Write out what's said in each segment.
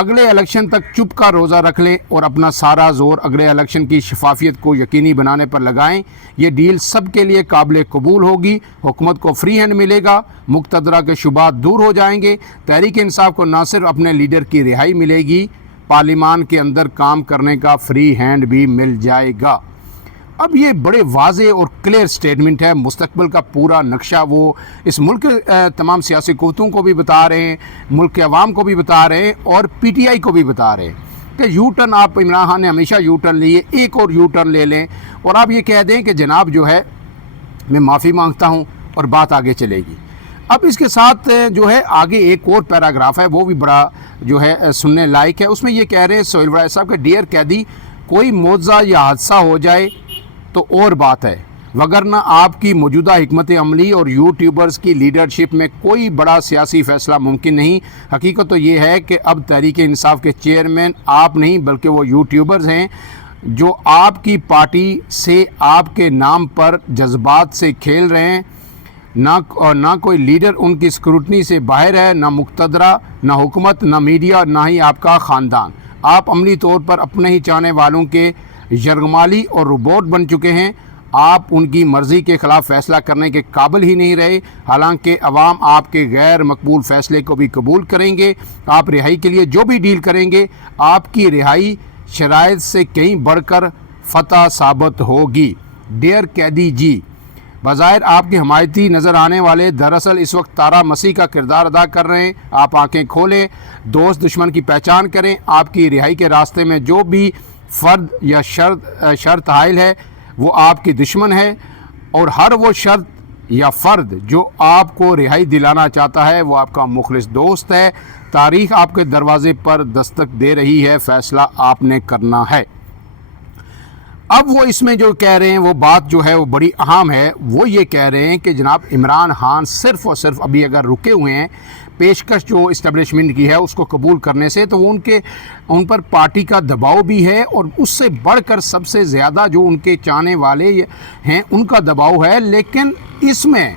اگلے الیکشن تک چپ کا روزہ رکھ لیں اور اپنا سارا زور اگلے الیکشن کی شفافیت کو یقینی بنانے پر لگائیں۔ یہ ڈیل سب کے لیے قابل قبول ہوگی، حکومت کو فری ہینڈ ملے گا، مقتدرہ کے شبہات دور ہو جائیں گے، تحریک انصاف کو نہ صرف اپنے لیڈر کی رہائی ملے گی، پارلیمان کے اندر کام کرنے کا فری ہینڈ بھی مل جائے گا۔ اب یہ بڑے واضح اور کلیئر سٹیٹمنٹ ہے، مستقبل کا پورا نقشہ وہ اس ملک کے تمام سیاسی قوتوں کو بھی بتا رہے ہیں، ملک کے عوام کو بھی بتا رہے ہیں اور پی ٹی آئی کو بھی بتا رہے ہیں کہ یو ٹرن آپ عمران خان نے ہمیشہ یو ٹرن لیے، ایک اور یو ٹرن لے لیں اور آپ یہ کہہ دیں کہ جناب جو ہے میں معافی مانگتا ہوں اور بات آگے چلے گی۔ اب اس کے ساتھ جو ہے آگے ایک اور پیراگراف ہے، وہ بھی بڑا جو ہے سننے لائق ہے۔ اس میں یہ کہہ رہے ہیں سہیل وڑائچ صاحب کہ ڈیئر قیدی، کوئی معجزہ یا حادثہ ہو جائے تو اور بات ہے، وگرنہ آپ کی موجودہ حکمت عملی اور یوٹیوبرز کی لیڈرشپ میں کوئی بڑا سیاسی فیصلہ ممکن نہیں۔ حقیقت تو یہ ہے کہ اب تحریک انصاف کے چیئرمین آپ نہیں بلکہ وہ یوٹیوبرز ہیں جو آپ کی پارٹی سے آپ کے نام پر جذبات سے کھیل رہے ہیں۔ نہ کوئی لیڈر ان کی اسکروٹنی سے باہر ہے، نہ مقتدرہ، نہ حکومت، نہ میڈیا، نہ ہی آپ کا خاندان۔ آپ عملی طور پر اپنے ہی چاہنے والوں کے یرغمالی اور روبوٹ بن چکے ہیں۔ آپ ان کی مرضی کے خلاف فیصلہ کرنے کے قابل ہی نہیں رہے، حالانکہ عوام آپ کے غیر مقبول فیصلے کو بھی قبول کریں گے۔ آپ رہائی کے لیے جو بھی ڈیل کریں گے، آپ کی رہائی شرائط سے کہیں بڑھ کر فتح ثابت ہوگی۔ ڈیئر قیدی جی، بظاہر آپ کے حمایتی نظر آنے والے دراصل اس وقت طارہ مسیح کا کردار ادا کر رہے ہیں۔ آپ آنکھیں کھولیں، دوست دشمن کی پہچان کریں۔ آپ کی رہائی کے راستے میں جو بھی فرد یا شرط حائل ہے وہ آپ کی دشمن ہے، اور ہر وہ شرط یا فرد جو آپ کو رہائی دلانا چاہتا ہے وہ آپ کا مخلص دوست ہے۔ تاریخ آپ کے دروازے پر دستک دے رہی ہے، فیصلہ آپ نے کرنا ہے۔ اب وہ اس میں جو کہہ رہے ہیں وہ بات جو ہے وہ بڑی اہم ہے۔ وہ یہ کہہ رہے ہیں کہ جناب عمران خان صرف اور صرف ابھی اگر رکے ہوئے ہیں پیشکش جو اسٹیبلشمنٹ کی ہے اس کو قبول کرنے سے، تو وہ ان پر پارٹی کا دباؤ بھی ہے، اور اس سے بڑھ کر سب سے زیادہ جو ان کے چاہنے والے ہیں ان کا دباؤ ہے۔ لیکن اس میں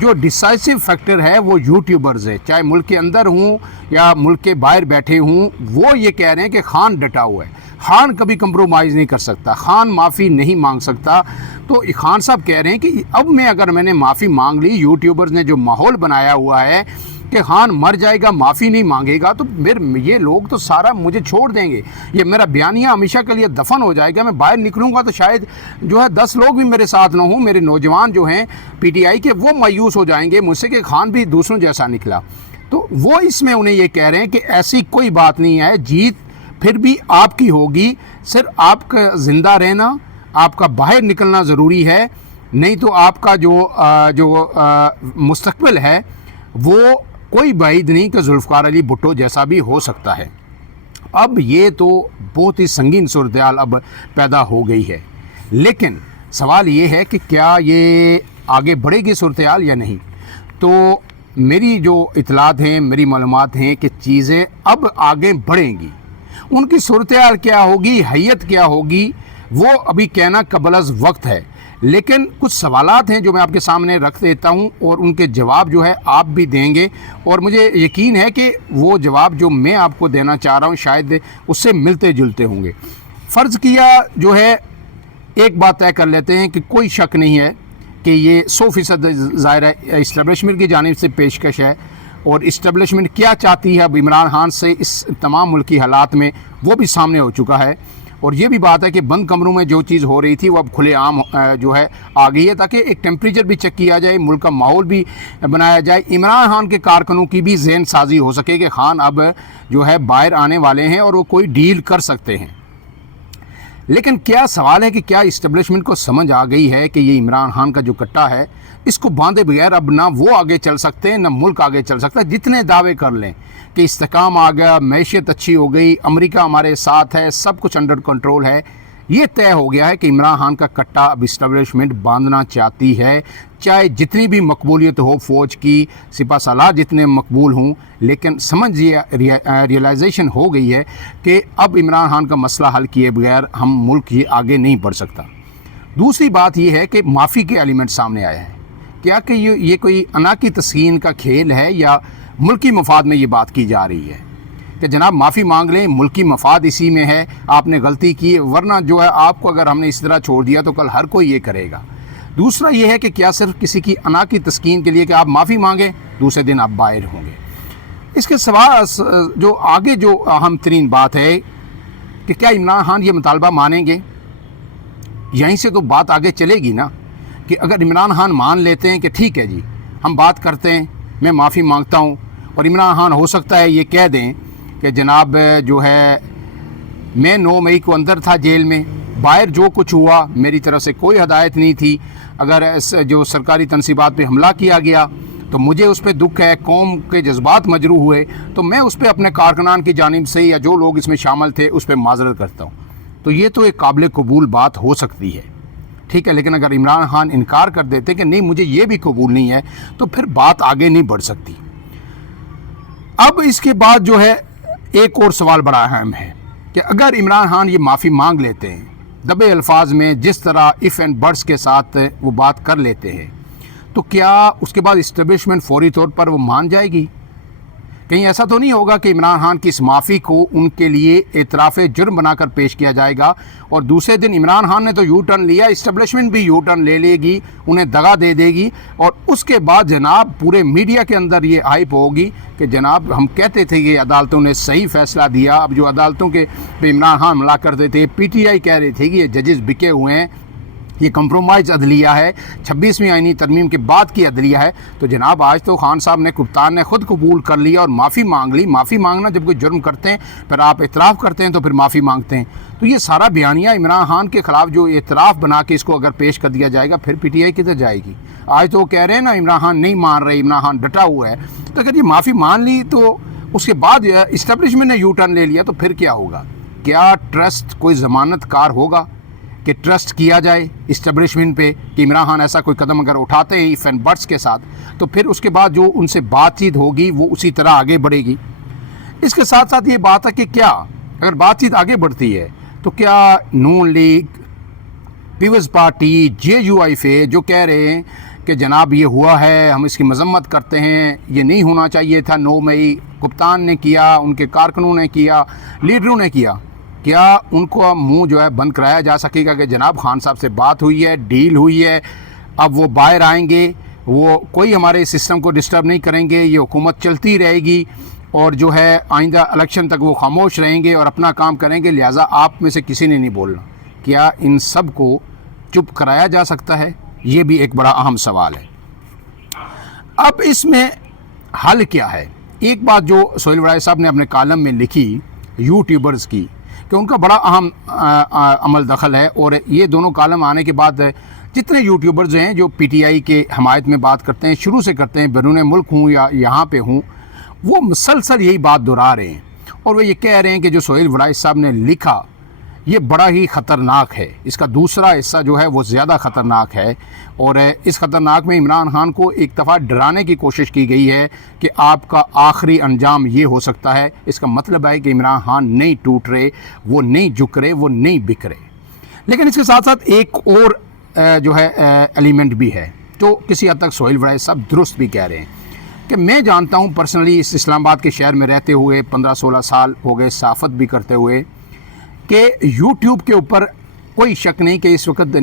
جو ڈیسائسو فیکٹر ہے وہ یوٹیوبرز ہے، چاہے ملک کے اندر ہوں یا ملک کے باہر بیٹھے ہوں۔ وہ یہ کہہ رہے ہیں کہ خان ڈٹا ہوا ہے، خان کبھی کمپرومائز نہیں کر سکتا، خان معافی نہیں مانگ سکتا۔ تو خان صاحب کہہ رہے ہیں کہ اب اگر میں نے معافی مانگ لی، یوٹیوبرز نے جو ماحول بنایا ہوا ہے کہ خان مر جائے گا معافی نہیں مانگے گا، تو یہ لوگ تو سارا مجھے چھوڑ دیں گے، یہ میرا بیانیہ ہمیشہ کے لیے دفن ہو جائے گا۔ میں باہر نکلوں گا تو شاید جو ہے 10 لوگ بھی میرے ساتھ نہ ہوں، میرے نوجوان جو ہیں پی ٹی آئی کے وہ مایوس ہو جائیں گے مجھ سے کہ خان بھی دوسروں جیسا نکلا۔ تو وہ اس میں انہیں یہ کہہ رہے ہیں کہ ایسی کوئی بات نہیں ہے، جیت پھر بھی آپ کی ہوگی، صرف آپ کا زندہ رہنا، آپ کا باہر نکلنا ضروری ہے، نہیں تو آپ کا جو مستقبل ہے وہ کوئی بعید نہیں کہ ذوالفقار علی بھٹو جیسا بھی ہو سکتا ہے۔ اب یہ تو بہت ہی سنگین صورتحال اب پیدا ہو گئی ہے، لیکن سوال یہ ہے کہ کیا یہ آگے بڑھے گی صورتحال یا نہیں؟ تو میری جو اطلاعات ہیں، میری معلومات ہیں کہ چیزیں اب آگے بڑھیں گی۔ ان کی صورتحال کیا ہوگی، حیت کیا ہوگی، وہ ابھی کہنا قبل از وقت ہے، لیکن کچھ سوالات ہیں جو میں آپ کے سامنے رکھ دیتا ہوں اور ان کے جواب جو ہے آپ بھی دیں گے، اور مجھے یقین ہے کہ وہ جواب جو میں آپ کو دینا چاہ رہا ہوں شاید اس سے ملتے جلتے ہوں گے۔ فرض کیا جو ہے ایک بات طے کر لیتے ہیں کہ کوئی شک نہیں ہے کہ یہ 100% ظاہر ہے اسٹیبلشمنٹ کی جانب سے پیشکش ہے، اور اسٹیبلشمنٹ کیا چاہتی ہے اب عمران خان سے اس تمام ملکی حالات میں وہ بھی سامنے ہو چکا ہے۔ اور یہ بھی بات ہے کہ بند کمروں میں جو چیز ہو رہی تھی وہ اب کھلے عام جو ہے آ گئی ہے، تاکہ ایک ٹیمپریچر بھی چیک کیا جائے، ملک کا ماحول بھی بنایا جائے، عمران خان کے کارکنوں کی بھی ذہن سازی ہو سکے کہ خان اب جو ہے باہر آنے والے ہیں اور وہ کوئی ڈیل کر سکتے ہیں۔ لیکن کیا سوال ہے کہ کیا اسٹیبلشمنٹ کو سمجھ آ گئی ہے کہ یہ عمران خان کا جو کٹا ہے اس کو باندھے بغیر اب نہ وہ آگے چل سکتے ہیں نہ ملک آگے چل سکتا ہے، جتنے دعوے کر لیں کہ استحکام آ گیا، معیشت اچھی ہو گئی، امریکہ ہمارے ساتھ ہے، سب کچھ انڈر کنٹرول ہے، یہ طے ہو گیا ہے کہ عمران خان کا کٹا اب اسٹیبلشمنٹ باندھنا چاہتی ہے، چاہے جتنی بھی مقبولیت ہو فوج کی، سپہ سالار جتنے مقبول ہوں، لیکن سمجھ ریئلائزیشن ہو گئی ہے کہ اب عمران خان کا مسئلہ حل کیے بغیر ہم ملک یہ آگے نہیں بڑھ سکتا۔ دوسری بات یہ ہے کہ معافی کے ایلیمنٹ سامنے آئے ہیں، کیا کہ یہ کوئی انا کی تسکین کا کھیل ہے یا ملکی مفاد میں یہ بات کی جا رہی ہے؟ کہ جناب معافی مانگ لیں، ملکی مفاد اسی میں ہے، آپ نے غلطی کی، ورنہ جو ہے آپ کو اگر ہم نے اس طرح چھوڑ دیا تو کل ہر کوئی یہ کرے گا۔ دوسرا یہ ہے کہ کیا صرف کسی کی انا کی تسکین کے لیے کہ آپ معافی مانگیں، دوسرے دن آپ باہر ہوں گے۔ اس کے سوا جو آگے جو اہم ترین بات ہے کہ کیا عمران خان یہ مطالبہ مانیں گے؟ یہیں سے تو بات آگے چلے گی نا، کہ اگر عمران خان مان لیتے ہیں کہ ٹھیک ہے جی ہم بات کرتے ہیں، میں معافی مانگتا ہوں، اور عمران خان ہو سکتا ہے یہ کہہ دیں کہ جناب جو ہے میں 9 مئی کو اندر تھا جیل میں، باہر جو کچھ ہوا میری طرف سے کوئی ہدایت نہیں تھی، اگر جو سرکاری تنصیبات پہ حملہ کیا گیا تو مجھے اس پہ دکھ ہے، قوم کے جذبات مجروح ہوئے تو میں اس پہ اپنے کارکنان کی جانب سے یا جو لوگ اس میں شامل تھے اس پہ معذرت کرتا ہوں۔ تو یہ تو ایک قابل قبول بات ہو سکتی ہے، ٹھیک ہے، لیکن اگر عمران خان انکار کر دیتے کہ نہیں مجھے یہ بھی قبول نہیں ہے تو پھر بات آگے نہیں بڑھ سکتی۔ اب اس کے بعد جو ہے ایک اور سوال بڑا اہم ہے کہ اگر عمران خان یہ معافی مانگ لیتے ہیں دبے الفاظ میں، جس طرح ایف اینڈ بٹس کے ساتھ وہ بات کر لیتے ہیں، تو کیا اس کے بعد اسٹیبلشمنٹ فوری طور پر وہ مان جائے گی؟ کہیں ایسا تو نہیں ہوگا کہ عمران خان کی اس معافی کو ان کے لیے اعتراف جرم بنا کر پیش کیا جائے گا اور دوسرے دن عمران خان نے تو یو ٹرن لیا، اسٹیبلشمنٹ بھی یو ٹرن لے لے گی، انہیں دغا دے دے گی، اور اس کے بعد جناب پورے میڈیا کے اندر یہ ہائپ ہوگی کہ جناب ہم کہتے تھے کہ عدالتوں نے صحیح فیصلہ دیا۔ اب جو عدالتوں کے پہ عمران خان حملہ کرتے تھے، پی ٹی آئی کہہ رہے تھے کہ یہ ججز بکے ہوئے ہیں، یہ کمپرومائز عدلیہ ہے، 26ویں آئینی ترمیم کے بعد کی عدلیہ ہے، تو جناب آج تو خان صاحب نے، کپتان نے خود قبول کر لیا اور معافی مانگ لی۔ معافی مانگنا جب کوئی جرم کرتے ہیں پھر آپ اعتراف کرتے ہیں تو پھر معافی مانگتے ہیں، تو یہ سارا بیانیہ عمران خان کے خلاف جو اعتراف بنا کے اس کو اگر پیش کر دیا جائے گا پھر پی ٹی آئی کدھر جائے گی؟ آج تو وہ کہہ رہے ہیں نا عمران خان نہیں مان رہے، عمران خان ڈٹا ہوا ہے، تو اگر یہ معافی مان لی تو اس کے بعد اسٹیبلشمنٹ نے یو ٹرن لے لیا تو پھر کیا ہوگا؟ کیا ٹرسٹ کوئی ضمانت کار ہوگا کہ ٹرسٹ کیا جائے اسٹیبلشمنٹ پہ کہ عمران خان ایسا کوئی قدم اگر اٹھاتے ہیں ایف اینڈ بٹس کے ساتھ تو پھر اس کے بعد جو ان سے بات چیت ہوگی وہ اسی طرح آگے بڑھے گی؟ اس کے ساتھ ساتھ یہ بات ہے کہ کیا اگر بات چیت آگے بڑھتی ہے تو کیا Noon league, people's party, J U I F جو کہہ رہے ہیں کہ جناب یہ ہوا ہے ہم اس کی مذمت کرتے ہیں، یہ نہیں ہونا چاہیے تھا، 9 مئی کپتان نے کیا، ان کے کارکنوں نے کیا، لیڈروں نے کیا، کیا ان کو منہ جو ہے بند کرایا جا سکے گا کہ جناب خان صاحب سے بات ہوئی ہے، ڈیل ہوئی ہے، اب وہ باہر آئیں گے، وہ کوئی ہمارے سسٹم کو ڈسٹرب نہیں کریں گے، یہ حکومت چلتی رہے گی اور جو ہے آئندہ الیکشن تک وہ خاموش رہیں گے اور اپنا کام کریں گے، لہٰذا آپ میں سے کسی نے نہیں بولنا؟ کیا ان سب کو چپ کرایا جا سکتا ہے؟ یہ بھی ایک بڑا اہم سوال ہے۔ اب اس میں حل کیا ہے؟ ایک بات جو سہیل وڑائے صاحب نے اپنے کالم میں لکھی یوٹیوبرز کی کہ ان کا بڑا اہم عمل دخل ہے، اور یہ دونوں کالم آنے کے بعد جتنے یوٹیوبرز ہیں جو پی ٹی آئی کے حمایت میں بات کرتے ہیں، شروع سے کرتے ہیں، بیرون ملک ہوں یا یہاں پہ ہوں، وہ مسلسل یہی بات دہرا رہے ہیں اور وہ یہ کہہ رہے ہیں کہ جو سہیل وڑائے صاحب نے لکھا یہ بڑا ہی خطرناک ہے، اس کا دوسرا حصہ جو ہے وہ زیادہ خطرناک ہے، اور اس خطرناک میں عمران خان کو ایک دفعہ ڈرانے کی کوشش کی گئی ہے کہ آپ کا آخری انجام یہ ہو سکتا ہے۔ اس کا مطلب ہے کہ عمران خان نہیں ٹوٹ رہے، وہ نہیں جھک رہے، وہ نہیں بک رہے۔ لیکن اس کے ساتھ ساتھ ایک اور جو ہے ایلیمنٹ بھی ہے جو کسی حد تک سہیل وڑائے صاحب درست بھی کہہ رہے ہیں کہ میں جانتا ہوں پرسنلی اس اسلام آباد کے شہر میں رہتے ہوئے 15-16 سال ہو گئے صحافت بھی کرتے ہوئے، کہ یوٹیوب کے اوپر کوئی شک نہیں کہ اس وقت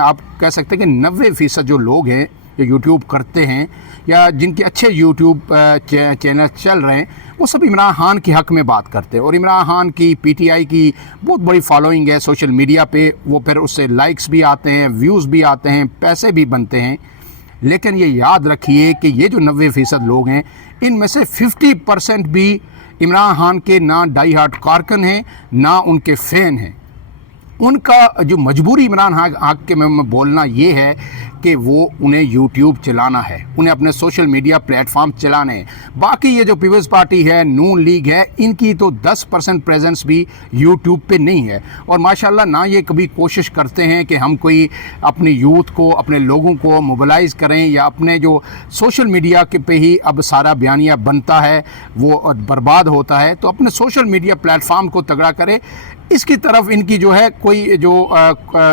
آپ کہہ سکتے ہیں کہ 90% جو لوگ ہیں جو یوٹیوب کرتے ہیں یا جن کے اچھے یوٹیوب چینل چل رہے ہیں وہ سب عمران خان کے حق میں بات کرتے ہیں، اور عمران خان کی پی ٹی آئی کی بہت بڑی فالوئنگ ہے سوشل میڈیا پہ، وہ پھر اس سے لائکس بھی آتے ہیں، ویوز بھی آتے ہیں، پیسے بھی بنتے ہیں۔ لیکن یہ یاد رکھیے کہ یہ جو 90% لوگ ہیں ان میں سے 50% بھی عمران خان کے نہ ڈائی ہارٹ کارکن ہیں نہ ان کے فین ہیں۔ ان کا جو مجبوری عمران خان کے میں بولنا یہ ہے کہ وہ انہیں یوٹیوب چلانا ہے، انہیں اپنے سوشل میڈیا پلیٹ فارم چلانے ہیں۔ باقی یہ جو پیپلز پارٹی ہے، نون لیگ ہے، ان کی تو 10% پریزنس بھی یوٹیوب پہ نہیں ہے، اور ماشاءاللہ نہ یہ کبھی کوشش کرتے ہیں کہ ہم کوئی اپنی یوتھ کو، اپنے لوگوں کو موبلائز کریں، یا اپنے جو سوشل میڈیا کے پہ ہی اب سارا بیانیہ بنتا ہے وہ برباد ہوتا ہے، تو اپنے سوشل میڈیا پلیٹ فارم کو تگڑا کرے۔ اس کی طرف ان کی جو ہے کوئی جو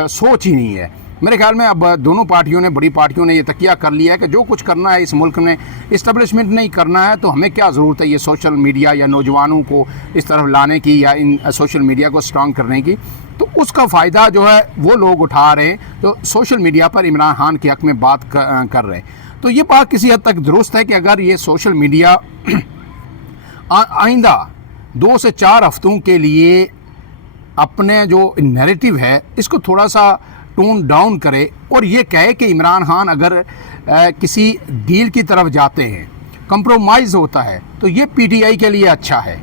سوچ ہی نہیں ہے۔ میرے خیال میں اب دونوں پارٹیوں نے، بڑی پارٹیوں نے یہ تکیہ کر لیا ہے کہ جو کچھ کرنا ہے اس ملک میں اسٹیبلشمنٹ نہیں کرنا ہے، تو ہمیں کیا ضرورت ہے یہ سوشل میڈیا یا نوجوانوں کو اس طرف لانے کی یا ان سوشل میڈیا کو سٹرانگ کرنے کی۔ تو اس کا فائدہ جو ہے وہ لوگ اٹھا رہے ہیں جو سوشل میڈیا پر عمران خان کے حق میں بات کر رہے ہیں۔ تو یہ بات کسی حد تک درست ہے کہ اگر یہ سوشل میڈیا آئندہ 2 سے 4 ہفتوں کے لیے اپنے جو نیریٹو ہے اس کو تھوڑا سا ٹون ڈاؤن کرے اور یہ کہے کہ عمران خان اگر کسی ڈیل کی طرف جاتے ہیں، کمپرومائز ہوتا ہے، تو یہ پی ٹی آئی کے لیے اچھا ہے،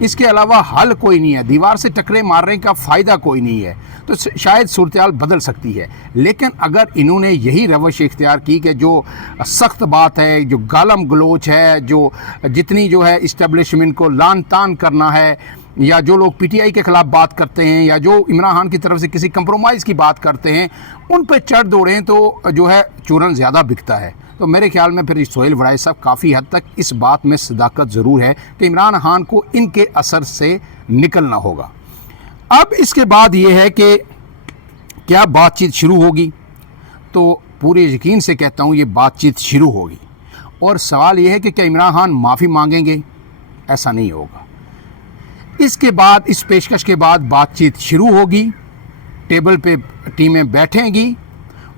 اس کے علاوہ حل کوئی نہیں ہے، دیوار سے ٹکرے مارنے کا فائدہ کوئی نہیں ہے، تو شاید صورتحال بدل سکتی ہے۔ لیکن اگر انہوں نے یہی روش اختیار کی کہ جو سخت بات ہے، جو گالم گلوچ ہے، جو جتنی جو ہے اسٹیبلشمنٹ کو لان تان کرنا ہے، یا جو لوگ پی ٹی آئی کے خلاف بات کرتے ہیں، یا جو عمران خان کی طرف سے کسی کمپرومائز کی بات کرتے ہیں، ان پہ چڑھ دوڑیں تو جو ہے چورن زیادہ بکتا ہے۔ تو میرے خیال میں پھر سہیل وڑائی صاحب کافی حد تک اس بات میں صداقت ضرور ہے کہ عمران خان کو ان کے اثر سے نکلنا ہوگا۔ اب اس کے بعد یہ ہے کہ کیا بات چیت شروع ہوگی؟ تو پورے یقین سے کہتا ہوں یہ بات چیت شروع ہوگی، اور سوال یہ ہے کہ کیا عمران خان معافی مانگیں گے؟ ایسا نہیں ہوگا۔ اس کے بعد، اس پیشکش کے بعد بات چیت شروع ہوگی، ٹیبل پہ ٹیمیں بیٹھیں گی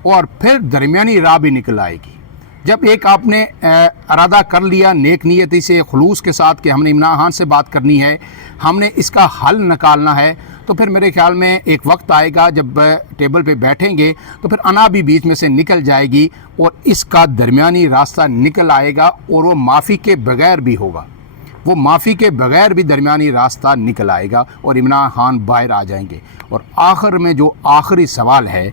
اور پھر درمیانی راہ بھی نکل آئے گی۔ جب ایک آپ نے ارادہ کر لیا نیک نیتی سے، خلوص کے ساتھ کہ ہم نے عمران خان سے بات کرنی ہے، ہم نے اس کا حل نکالنا ہے، تو پھر میرے خیال میں ایک وقت آئے گا جب ٹیبل پہ بیٹھیں گے تو پھر انا بھی بیچ میں سے نکل جائے گی اور اس کا درمیانی راستہ نکل آئے گا، اور وہ معافی کے بغیر بھی ہوگا، وہ معافی کے بغیر بھی درمیانی راستہ نکل آئے گا اور عمران خان باہر آ جائیں گے۔ اور آخر میں جو آخری سوال ہے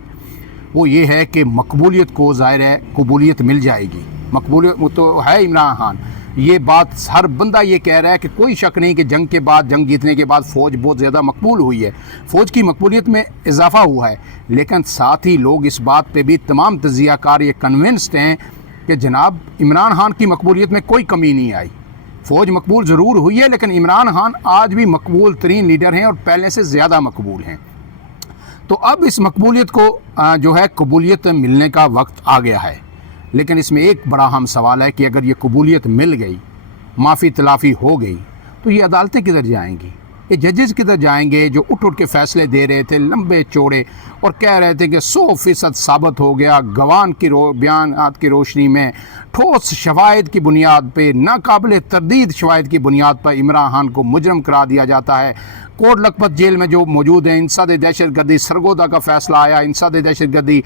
وہ یہ ہے کہ مقبولیت کو، ظاہر ہے قبولیت مل جائے گی، مقبولیت تو ہے عمران خان، یہ بات ہر بندہ یہ کہہ رہا ہے کہ کوئی شک نہیں کہ جنگ کے بعد، جنگ جیتنے کے بعد فوج بہت زیادہ مقبول ہوئی ہے، فوج کی مقبولیت میں اضافہ ہوا ہے، لیکن ساتھ ہی لوگ اس بات پہ بھی تمام تجزیہ کار یہ کنونسڈ ہیں کہ جناب عمران خان کی مقبولیت میں کوئی کمی نہیں آئی، فوج مقبول ضرور ہوئی ہے لیکن عمران خان آج بھی مقبول ترین لیڈر ہیں اور پہلے سے زیادہ مقبول ہیں۔ تو اب اس مقبولیت کو جو ہے قبولیت ملنے کا وقت آ گیا ہے، لیکن اس میں ایک بڑا اہم سوال ہے کہ اگر یہ قبولیت مل گئی، معافی تلافی ہو گئی، تو یہ عدالتیں کدھر جائیں گی؟ یہ ججز کدھر جائیں گے جو اٹھ کے فیصلے دے رہے تھے لمبے چوڑے اور کہہ رہے تھے کہ 100% ثابت ہو گیا، گواہان کی بیانات کی روشنی میں ٹھوس شواہد کی بنیاد پہ، ناقابل تردید شواہد کی بنیاد پر عمران خان کو مجرم قرار دیا جاتا ہے۔ کوٹ لکھپت جیل میں جو موجود ہیں، انسداد دہشت گردی سرگودا کا فیصلہ آیا، انسداد دہشت گردی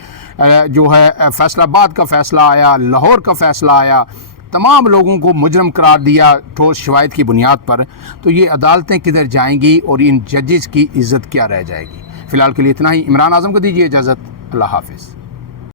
جو ہے فیصلہ آباد کا فیصلہ آیا، لاہور کا فیصلہ آیا، تمام لوگوں کو مجرم قرار دیا ٹھوس شواہد کی بنیاد پر، تو یہ عدالتیں کدھر جائیں گی اور ان ججز کی عزت کیا رہ جائے گی؟ فی الحال کے لیے اتنا ہی۔ عمران اعظم کو دیجیے اجازت، اللہ حافظ۔